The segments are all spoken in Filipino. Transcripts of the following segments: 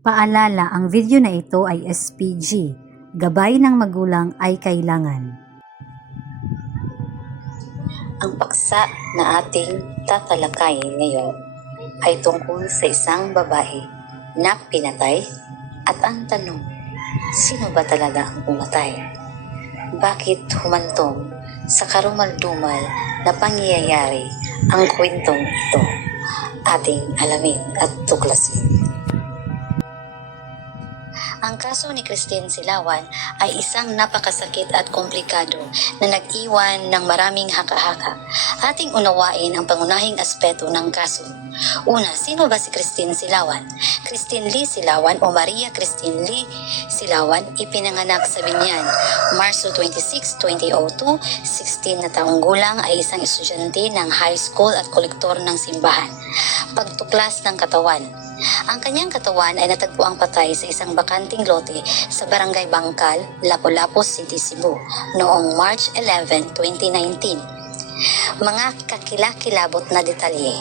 Paalala, ang video na ito ay SPG. Gabay ng magulang ay kailangan. Ang paksa na ating tatalakayin ngayon ay tungkol sa isang babae na pinatay at ang tanong, sino ba talaga ang pumatay? Bakit humantong sa karumal-dumal na pangyayari ang kwentong ito? Ating alamin at tuklasin. Ang kaso ni Christine Silawan ay isang napakasakit at komplikado na nag-iwan ng maraming haka-haka. Ating unawain ang pangunahing aspeto ng kaso. Una, sino ba si Christine Silawan? Christine Lee Silawan o Maria Christine Lee Silawan ipinanganak sa Binyan, Marso 26, 2002, 16 na taong gulang, ay isang estudyante ng high school at kolektor ng simbahan. Pagtuklas ng katawan. Ang kanyang katawan ay natagpuang patay sa isang bakanting lote sa Barangay Bangkal, Lapu-Lapu City, Cebu, noong March 11, 2019. Mga kakilakilabot na detalye.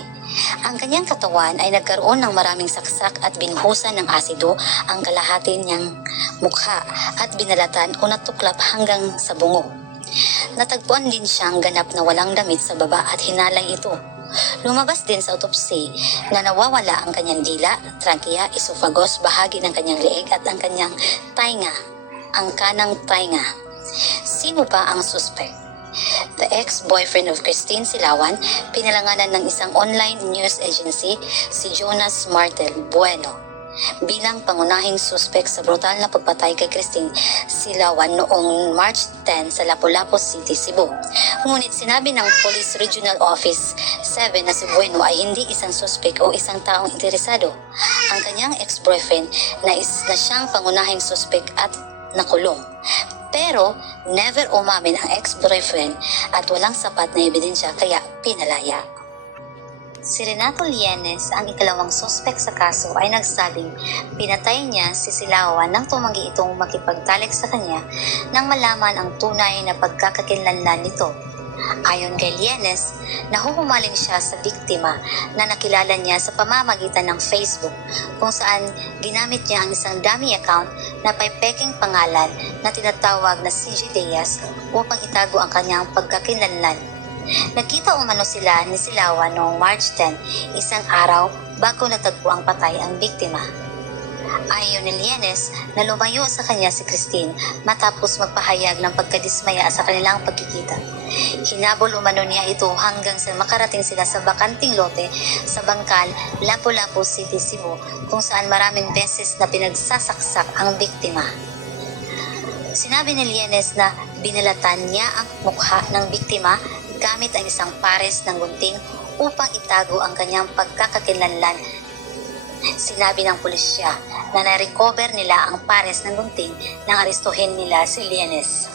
Ang kanyang katawan ay nagkaroon ng maraming saksak at binuhusan ng asido ang kalahati niyang mukha at binalatan o natuklap hanggang sa bungo. Natagpuan din siyang ganap na walang damit sa baba at hinalay ito. Lumabas din sa autopsy na nawawala ang kanyang dila, trachea, esophagus, bahagi ng kanyang leeg at ang kanyang tainga, ang kanang tainga. Sino pa ang suspect? The ex-boyfriend of Christine Silawan, pinalanganan ng isang online news agency, si Jonas Martel Bueno, bilang pangunahing suspect sa brutal na pagpatay kay Christine Silawan noong March 10 sa Lapu-Lapu City, Cebu. Ngunit sinabi ng Police Regional Office 7 na si Bueno ay hindi isang suspect o isang taong interesado. Ang kanyang ex-boyfriend na siyang pangunahing suspect at nakulong. Pero never umamin ang ex-boyfriend at walang sapat na ebidensya kaya pinalaya. Si Renato Lienes, ang ikalawang suspect sa kaso, ay nagsabing pinatay niya si Silawan nang tumanggi itong makipagtalik sa kanya nang malaman ang tunay na pagkakakilanlan nito. Ayon kay Lienes, nahuhumaling siya sa biktima na nakilala niya sa pamamagitan ng Facebook, kung saan ginamit niya ang isang dummy account na may peking pangalan na tinatawag na CJ Diaz upang itago ang kanyang pagkakilanlan. Nagkita umano sila ni Silawan noong March 10, isang araw bago natagpo ang patay ang biktima. Ayon ni Lienes na lumayo sa kanya si Christine matapos magpahayag ng pagkadismaya sa kanilang pagkikita. Hinabol umano niya ito hanggang sa makarating sila sa bakanting lote sa Bangkal, Lapu-Lapu City, Cebu, kung saan maraming beses na pinagsasaksak ang biktima. Sinabi ni Lienes na binalatan niya ang mukha ng biktima gamit ang isang pares ng gunting upang itago ang kanyang pagkakakilanlan. Sinabi ng pulisya na na-recover nila ang pares ng gunting nang arestuhin nila si Lienes.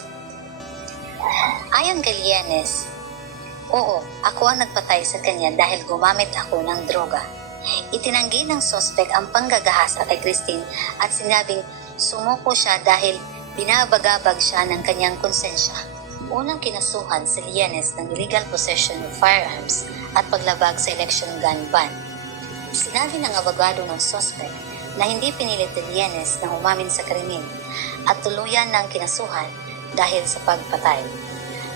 Ayon kay Lienes, oo, ako ang nagpatay sa kanya dahil gumamit ako ng droga. Itinanggi ng suspect ang panggagahasa kay Christine at sinabing sumuko siya dahil binabagabag siya ng kanyang konsensya. Unang kinasuhan si Lienes ng illegal possession of firearms at paglabag sa election gun ban. Sinabi ng abogado ng suspect na hindi pinilit ni Lienes na umamin sa krimen at tuluyan ng kinasuhan dahil sa pagpatay.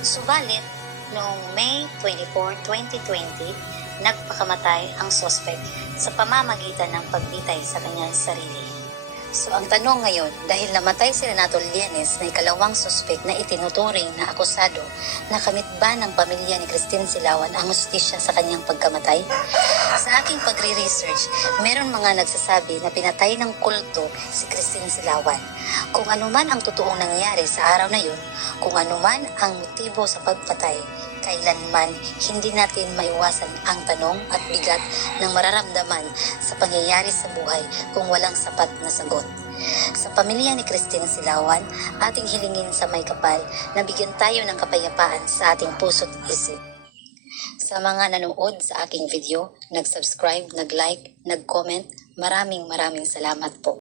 Subalit, noong May 24, 2020, nagpakamatay ang suspect sa pamamagitan ng pagbitay sa kanyang sarili. So ang tanong ngayon, dahil namatay si Renato Lienes na ikalawang suspect na itinuturing na akusado, nakamit ba ng pamilya ni Christine Silawan ang hustisya sa kanyang pagkamatay? Sa aking pagre-research, meron mga nagsasabi na pinatay ng kulto si Christine Silawan. Kung anuman ang totoong nangyari sa araw na yun, kung anuman ang motibo sa pagpatay, kailanman hindi natin maiwasan ang tanong at bigat ng mararamdaman sa pangyayari sa buhay kung walang sapat na sagot. Sa pamilya ni Christine Silawan, ating hilingin sa may kapal na bigyan tayo ng kapayapaan sa ating puso't isip. Sa mga nanood sa aking video, nag-subscribe, nag-like, nag-comment, maraming salamat po.